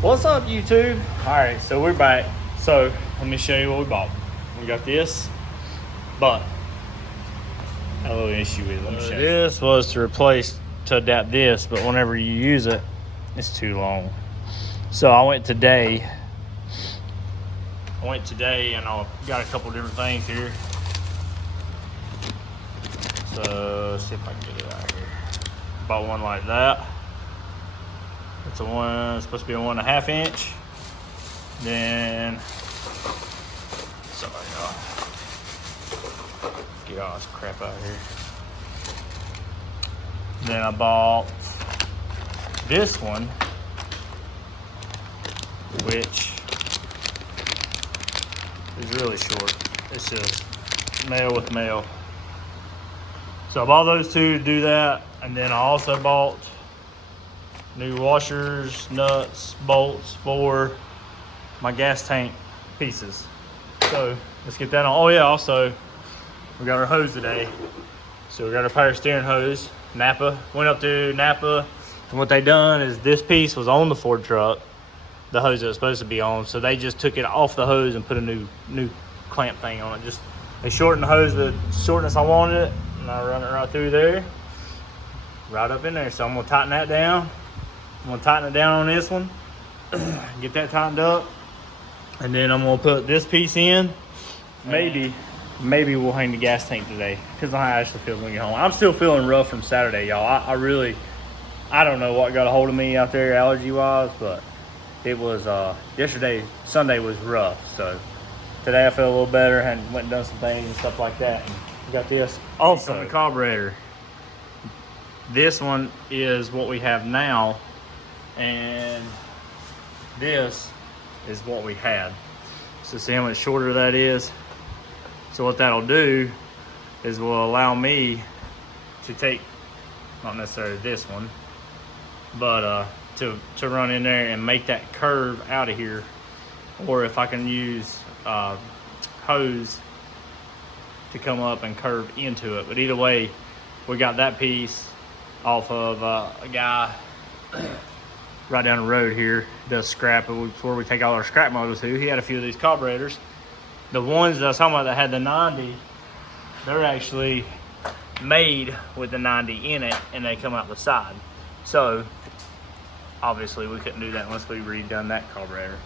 What's up, YouTube? Alright, so we're back. So, let me show you what we bought. We got this, but a little issue with it. Let me show you. This was to adapt this, but whenever you use it, it's too long. So I went today and I got a couple different things here. So, let's see if I can get it out here. Bought one like that. It's supposed to be a 1.5 inch. Then, sorry y'all, get all this crap out of here. Then I bought this one, which is really short. It's just male with male. So I bought those two to do that, and then I also bought new washers, nuts, bolts for my gas tank pieces. So let's get that on. Oh yeah, also we got our hose today. So we got our power steering hose, Napa. Went up to Napa, and what they done is this piece was on the Ford truck, the hose that was supposed to be on. So they just took it off the hose and put a new clamp thing on it. They shortened the hose the shortness I wanted it, and I run it right through there, right up in there. So I'm gonna tighten that down. I'm gonna tighten it down on this one, get that tightened up, and then I'm gonna put this piece in. Maybe we'll hang the gas tank today, because I actually feel when we get home. I'm still feeling rough from Saturday, y'all. I don't know what got a hold of me out there allergy wise, but it was yesterday, Sunday was rough. So today I feel a little better and went and done some things and stuff like that. And we got this also, the carburetor. This one is what we have now, and this is what we had. So see how much shorter that is? So what that'll do is will allow me to take, not necessarily this one, but to run in there and make that curve out of here. Or if I can use hose to come up and curve into it. But either way, we got that piece off of a guy right down the road here, does scrap. It's where we take all our scrap motors to. He had a few of these carburetors. The ones that I was talking about that had the 90, they're actually made with the 90 in it, and they come out the side. So obviously we couldn't do that unless we redone that carburetor.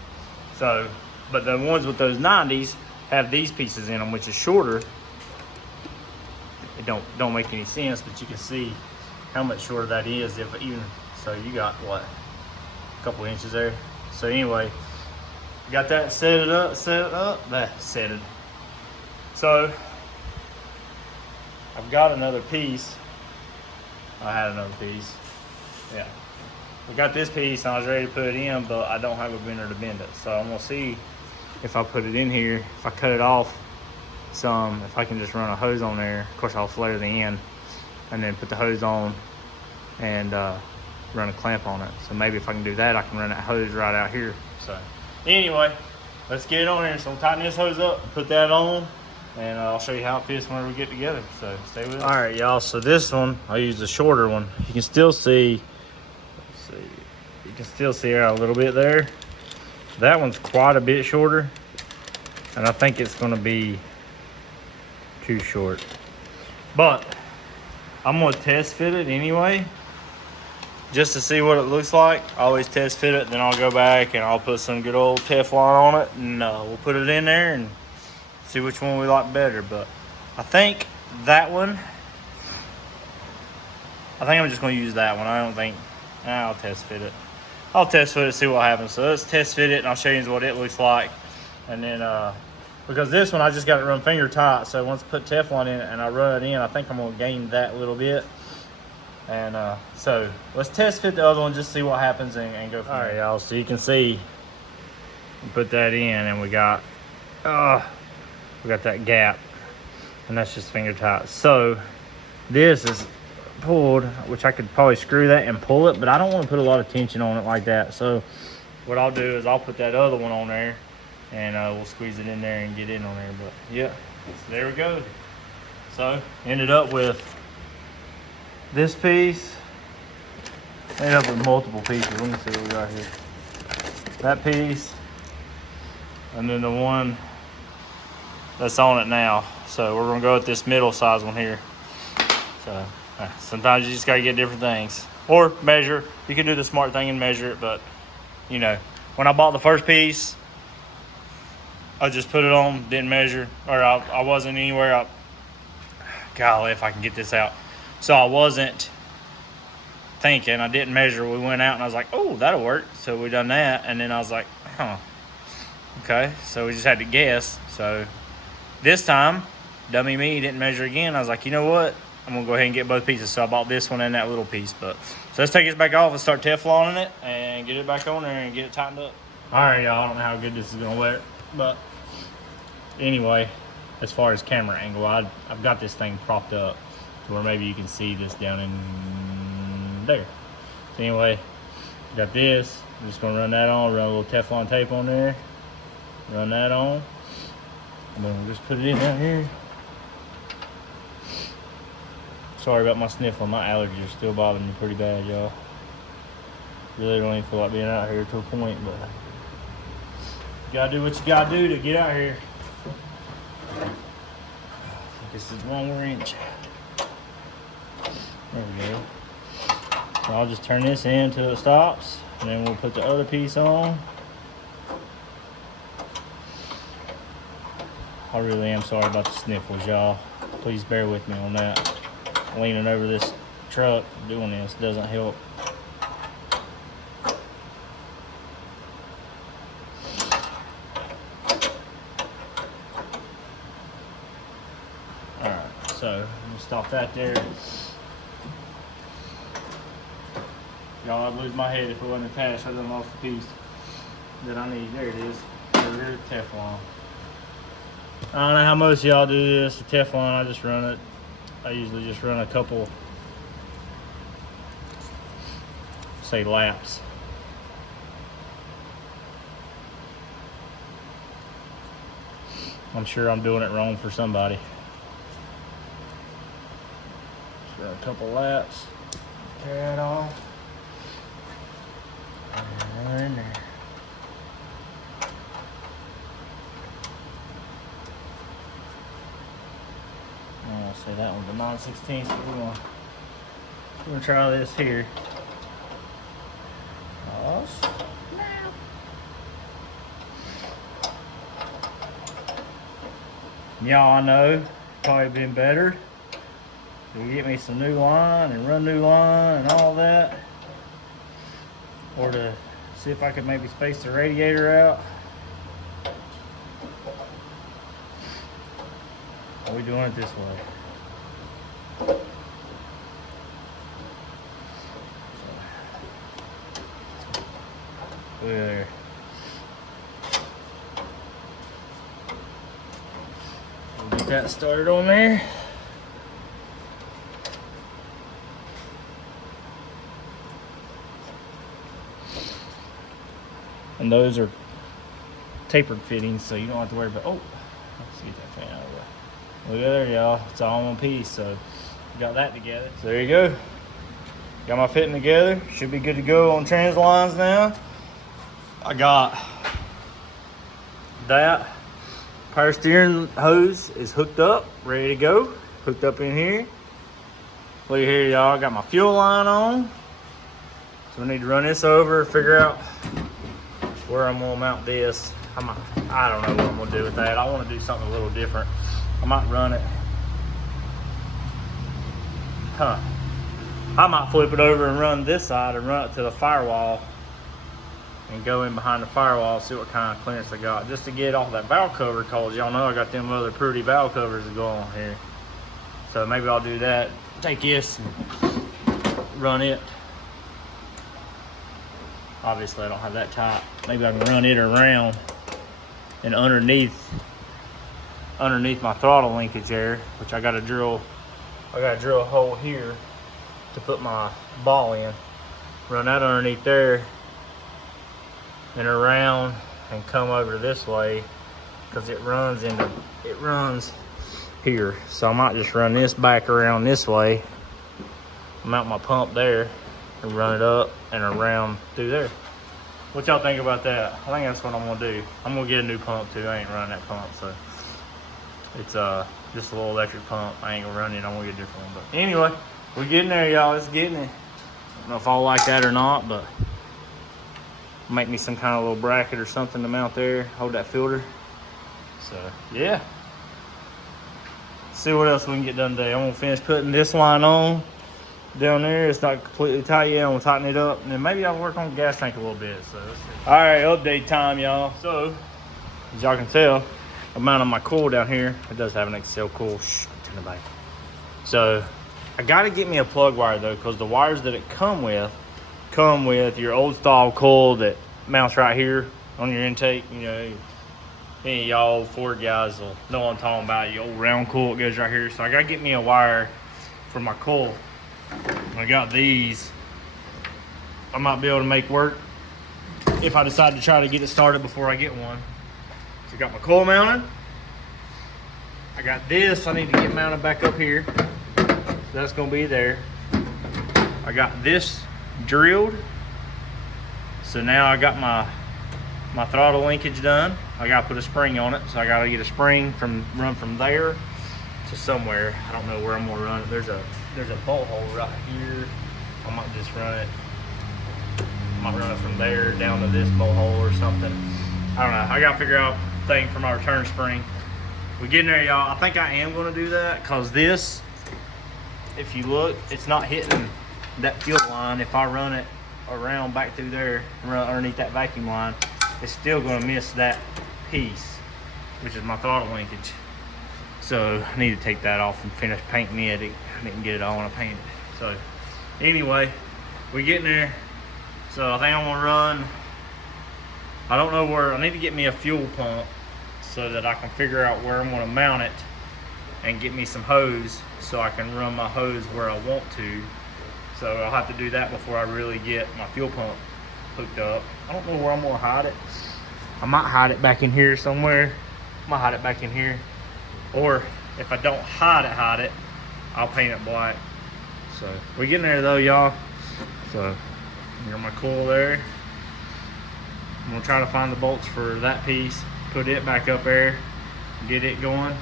So, but the ones with those 90s have these pieces in them, which is shorter. It don't make any sense, but you can see how much shorter that is. If even so, you got what, a couple inches there. So anyway, got that set it up. So I've got another piece. I had another piece. Yeah, we got this piece and I was ready to put it in, but I don't have a bender to bend it. So I'm gonna see if I put it in here, if I cut it off some, if I can just run a hose on there. Of course I'll flare the end and then put the hose on and run a clamp on it. So maybe if I can do that, I can run that hose right out here. So anyway, let's get it on here. So I'm tighten this hose up, put that on, and I'll show you how it fits whenever we get together. So stay with us. All right, y'all. So this one, I'll use the shorter one. You can still see, you can still see a little bit there. That one's quite a bit shorter, and I think it's gonna be too short. But I'm gonna test fit it anyway, just to see what it looks like. I always test fit it, then I'll go back and I'll put some good old Teflon on it, and we'll put it in there and see which one we like better. But I think that one, I'm just gonna use that one. I don't think, I'll test fit it. I'll test fit it, see what happens. So let's test fit it and I'll show you what it looks like. And then, because this one, I just got it run finger tight. So once I put Teflon in it and I run it in, I think I'm gonna gain that a little bit. And so let's test fit the other one, just see what happens and go from there. All right, y'all, so you can see, we put that in and we got that gap, and that's just finger tight. So this is pulled, which I could probably screw that and pull it, but I don't want to put a lot of tension on it like that. So what I'll do is I'll put that other one on there, and we'll squeeze it in there and get in on there. But yeah, so there we go. So ended up with this piece. Ended up with multiple pieces. Let me see what we got here. that piece, and then the one that's on it now. So we're gonna go with this middle size one here. So sometimes you just gotta get different things. Or measure. You can do the smart thing and measure it, but you know, when I bought the first piece, I just put it on, didn't measure, or I wasn't anywhere. Golly, if I can get this out. So I wasn't thinking, I didn't measure. We went out and I was like, oh, that'll work. So we done that, and then I was like, huh, okay. So we just had to guess. So this time, dummy me didn't measure again. I was like, you know what? I'm gonna go ahead and get both pieces. So I bought this one and that little piece. But so let's take this back off and start Tefloning it and get it back on there and get it tightened up. All right, y'all. I don't know how good this is gonna work, but anyway, as far as camera angle, I've got this thing propped up to where maybe you can see this down in there. So anyway, got this. I'm just gonna run that on. Run a little Teflon tape on there. Run that on. And then we'll just put it in down here. Sorry about my sniffling. My allergies are still bothering me pretty bad, y'all. Really don't even feel like being out here to a point, but you gotta do what you gotta do to get out here. I think this is 1 more inch. There we go. So I'll just turn this in till it stops, and then we'll put the other piece on. I really am sorry about the sniffles, y'all. Please bear with me on that. Leaning over this truck doing this doesn't help. Alright, so I'm gonna stop that there. Y'all, I'd lose my head if it wasn't attached. I done lost the piece that I need. There it is. There's Teflon. I don't know how most of y'all do this. The Teflon, I just run it. I usually just run a couple, say, laps. I'm sure I'm doing it wrong for somebody. Just run a couple laps. Tear that off. And in there. I'll say that one's a 9/16. So we're gonna try this here. Oh, snap. Y'all, I know probably been better to get me some new line and run new line and all that, or to see if I could maybe space the radiator out. Are we doing it this way? Look at there. We'll get that started on there. And those are tapered fittings, so you don't have to worry about, oh, let's get that fan out of the way. Look at there, y'all. It's all in one piece, so got that together. So there you go. Got my fitting together. Should be good to go on trans lines now. I got that power steering hose is hooked up, ready to go. Hooked up in here. Look here, y'all. Got my fuel line on. So I need to run this over, figure out where I'm gonna mount this. I don't know what I'm gonna do with that. I want to do something a little different. I might run it. I might flip it over and run this side and run it to the firewall and go in behind the firewall, see what kind of clearance I got, just to get off that valve cover, cause y'all know I got them other pretty valve covers to go on here. So maybe I'll do that. Take this and run it. Obviously I don't have that tight. Maybe I can run it around and underneath my throttle linkage there, which I gotta drill a hole here to put my ball in. Run that underneath there and around and come over this way, because it runs here. So I might just run this back around this way, mount my pump there, and run it up and around through there. What y'all think about that? I think that's what I'm gonna do. I'm gonna get a new pump too. I ain't running that pump, so it's just a little electric pump. I ain't gonna run it. I'm gonna get a different one. But anyway, we're getting there, y'all. It's getting it. I don't know if I'll like that or not, but make me some kind of little bracket or something to mount there, hold that filter. So yeah. See what else we can get done today. I'm gonna finish putting this line on down there. It's not completely tight yet. I'm gonna tighten it up, and then maybe I'll work on the gas tank a little bit. So let's see. All right, update time, y'all. So as y'all can tell, I'm mounting my coil down here. It does have an XL coil. Shh, turn it back. So I gotta get me a plug wire though, because the wires that it come with your old style coil that mounts right here on your intake. You know, any of y'all old Ford guys will know what I'm talking about. Your old round coil that goes right here. So I gotta get me a wire for my coil. I got these. I might be able to make work if I decide to try to get it started before I get one. So I got my coil mounted. I got this I need to get mounted back up here. So that's gonna be there. I got this drilled. So now I got my throttle linkage done. I gotta put a spring on it. So I gotta get a spring run from there to somewhere. I don't know where I'm gonna run it. There's a bolt hole right here. I might just run it. I might run it from there down to this bolt hole or something. I don't know. I gotta figure out a thing for my return spring. We're getting there, y'all. I think I am gonna do that because this, if you look, it's not hitting that fuel line. If I run it around back through there and run underneath that vacuum line, it's still gonna miss that piece, which is my throttle linkage. So I need to take that off and finish painting it. I didn't get it all when I painted it. So anyway, we're getting there. So I think I'm gonna run, I don't know where, I need to get me a fuel pump so that I can figure out where I'm gonna mount it and get me some hose so I can run my hose where I want to. So I'll have to do that before I really get my fuel pump hooked up. I don't know where I'm gonna hide it. I might hide it back in here somewhere. I might hide it back in here. Or if I don't hide it, I'll paint it black. So we're getting there though, y'all. So here's my coil there. I'm gonna try to find the bolts for that piece, put it back up there, get it going.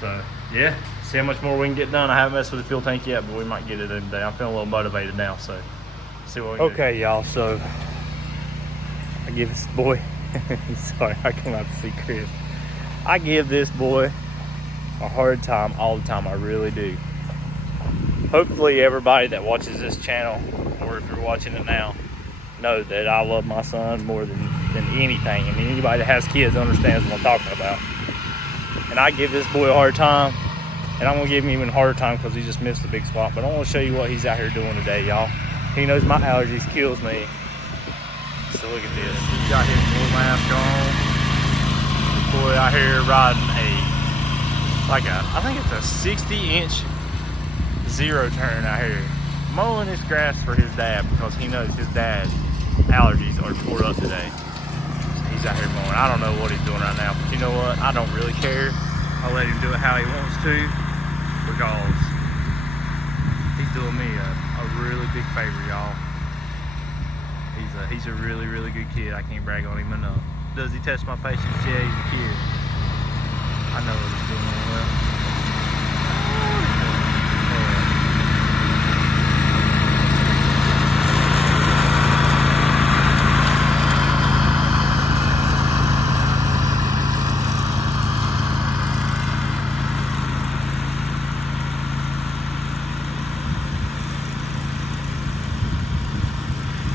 So yeah, see how much more we can get done. I haven't messed with the fuel tank yet, but we might get it in today. I'm feeling a little motivated now, so see what we can do. Okay, y'all, so I give this boy, sorry, I come out to see Chris. I give this boy a hard time all the time, I really do. Hopefully everybody that watches this channel, or if you're watching it now, know that I love my son more than anything. And anybody that has kids understands what I'm talking about. And I give this boy a hard time, and I'm gonna give him even a harder time because he just missed a big spot. But I want to show you what he's out here doing today, y'all. He knows my allergies kills me. So look at this. He's out here full mask on. Boy out here riding I think it's a 60-inch zero turn out here, mowing his grass for his dad because he knows his dad's allergies are tore up today. He's out here mowing. I don't know what he's doing right now, but you know what? I don't really care. I'll let him do it how he wants to because he's doing me a really big favor, y'all. He's a really, really good kid. I can't brag on him enough. Does he touch my face? Yeah, he's a kid. I know what he's doing well.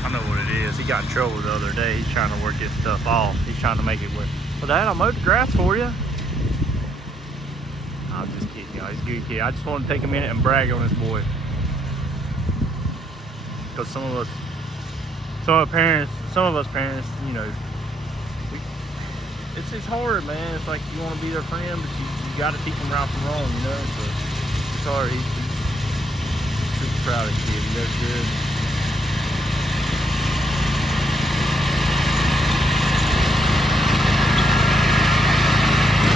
I know what it is. He got in trouble the other day. He's trying to work his stuff off. He's trying to make it work. Well, Dad, I mowed the grass for you. I'm just kidding, y'all. He's a good kid. I just want to take a minute and brag on this boy. Because some of us parents, you know, it's hard, man. It's like you want to be their friend, but you got to teach them right from wrong, you know. So it's hard. He's super proud of his kid. He does good.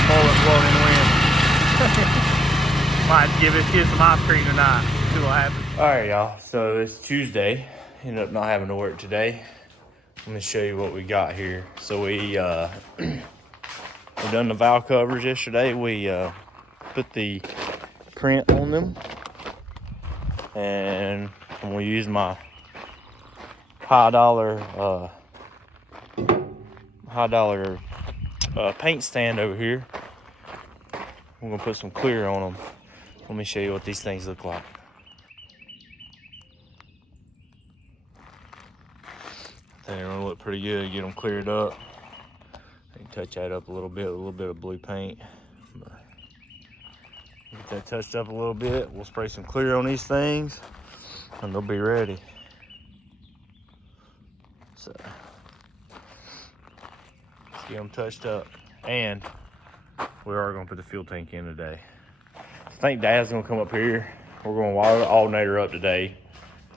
Bullet blowing in the wind. Might give this kid some ice cream tonight. See what happens. All right, y'all. So it's Tuesday. Ended up not having to work today. Let me show you what we got here. So we done the valve covers yesterday. We put the print on them, and we use my high dollar paint stand over here. We're gonna put some clear on them. Let me show you what these things look like. They're gonna look pretty good. Get them cleared up. I can touch that up a little bit of blue paint. Get that touched up a little bit. We'll spray some clear on these things, and they'll be ready. So let's get them touched up, and we are gonna put the fuel tank in today. I think Dad's gonna come up here. We're gonna wire the alternator up today.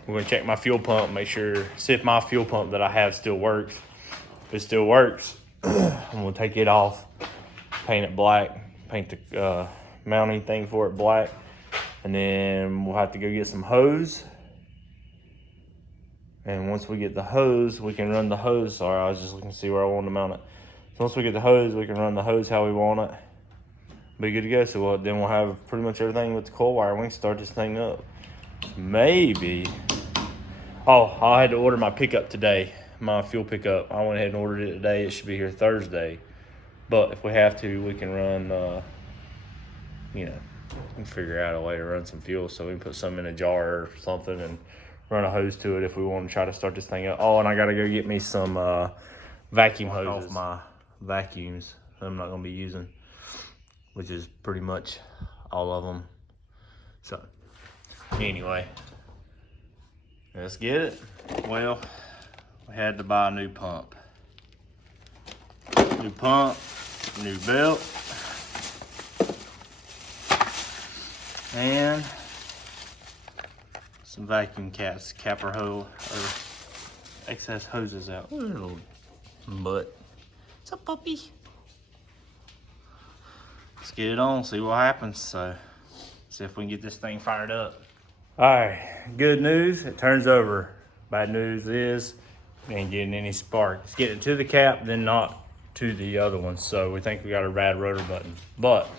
We're gonna check my fuel pump, make sure, see if my fuel pump that I have still works. If it still works, I'm gonna take it off, paint it black, paint the mounting thing for it black, and then we'll have to go get some hose. And once we get the hose, we can run the hose. Sorry, I was just looking to see where I want to mount it. So once we get the hose, we can run the hose how we want it. Be good to go. So then we'll have pretty much everything with the coil wire. We can start this thing up. Maybe. Oh, I had to order my pickup today. My fuel pickup. I went ahead and ordered it today. It should be here Thursday. But if we have to, we can run, we can figure out a way to run some fuel. So we can put some in a jar or something and run a hose to it if we want to try to start this thing up. Oh, and I got to go get me some vacuum hoses. Off my vacuums that I'm not going to be using, which is pretty much all of them. So anyway, let's get it. Well, we had to buy a new pump. New pump, new belt, and some vacuum caps, capper hole, or excess hoses out. Ooh, little butt. What's up, puppy? Let's get it on, see what happens. So, see if we can get this thing fired up. All right, good news, it turns over. Bad news is we ain't getting any spark. It's getting to the cap, then not to the other one. So we think we got a rad rotor button. But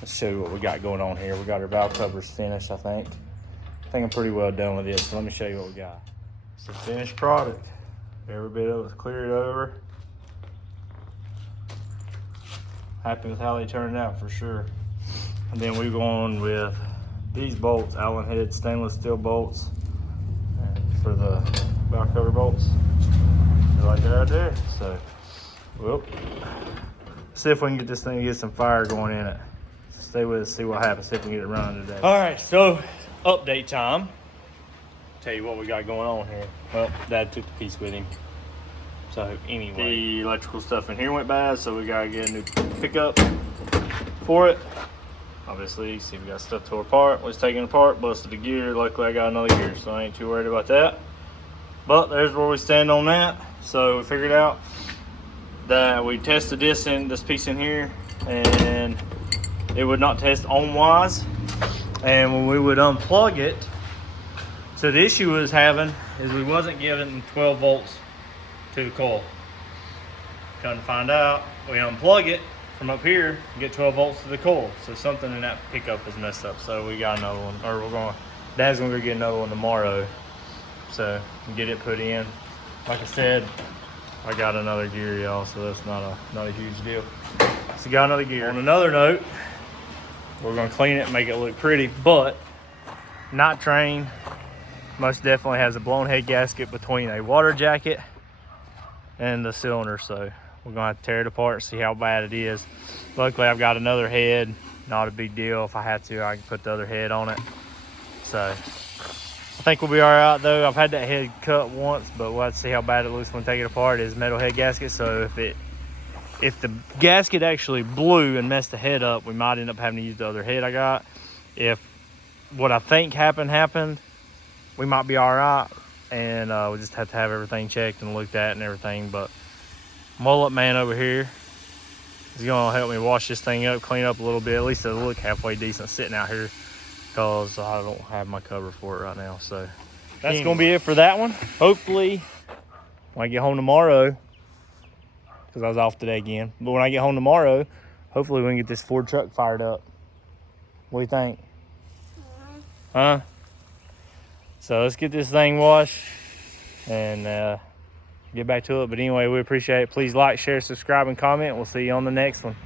let's show you what we got going on here. We got our valve covers finished, I think. I think I'm pretty well done with this. So let me show you what we got. It's a finished product. Every bit of it's cleared over. Happy with how they turned out for sure. And then we go on with these bolts, Allen head stainless steel bolts for the valve cover bolts. They're like that right there. So, whoop. See if we can get this thing, get some fire going in it. Stay with us, see what happens, see if we can get it running today. All right, so update time. Tell you what we got going on here. Well, Dad took the piece with him. So anyway, the electrical stuff in here went bad, so we gotta get a new pickup for it. Obviously, see we got stuff tore apart, was taken apart, busted the gear. Luckily I got another gear, so I ain't too worried about that. But there's where we stand on that. So we figured out that we tested this piece in here, and it would not test ohm-wise. And when we would unplug it, so the issue we was having is we wasn't giving 12 volts to the coil. Come to find out, we unplug it from up here and get 12 volts to the coil. So something in that pickup is messed up. So we got another one, or Dad's gonna go get another one tomorrow. So get it put in. Like I said, I got another gear, y'all, so that's not a huge deal. So got another gear. On another note, we're gonna clean it and make it look pretty, but Night Train most definitely has a blown head gasket between a water jacket and the cylinder, so we're gonna have to tear it apart and see how bad it is. Luckily I've got another head, not a big deal. If I had to, I can put the other head on it. So I think we'll be all right though. I've had that head cut once, but we'll have to see how bad it looks when we take it apart. It is a metal head gasket, so if the gasket actually blew and messed the head up, we might end up having to use the other head I got. If what I think happened, we might be all right, and we just have to have everything checked and looked at and everything. But Mullet Man over here is gonna help me wash this thing up, clean up a little bit. At least it'll look halfway decent sitting out here, because I don't have my cover for it right now. So that's gonna be it for that one. Hopefully when I get home tomorrow, because I was off today again, but when I get home tomorrow, hopefully we can get this Ford truck fired up. What do you think? Huh? So let's get this thing washed and get back to it. But anyway, we appreciate it. Please like, share, subscribe, and comment. We'll see you on the next one.